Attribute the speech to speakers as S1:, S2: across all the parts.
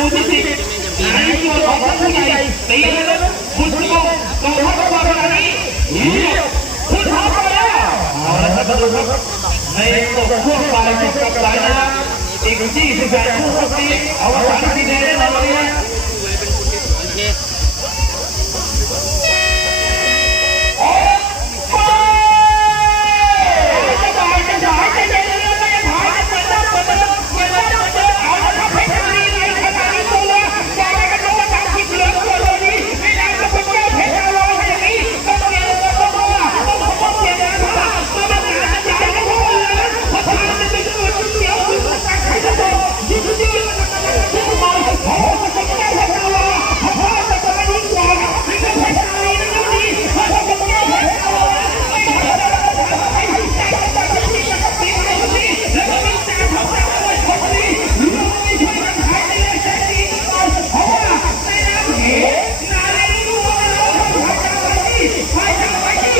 S1: มู่ที่สิบในส่วนของท่านผู้ใหญ่ตีเลยนะคุณผู้ชมกองทั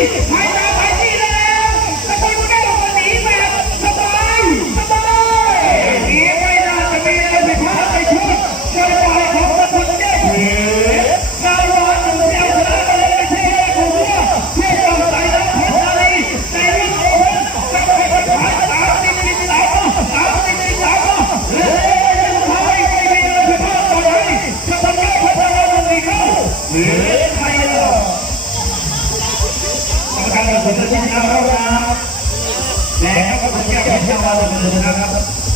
S1: พ กรรมการตัดสินใจนะครับและก็ขออนุญาตให้ท่านมาลงมือนะครับ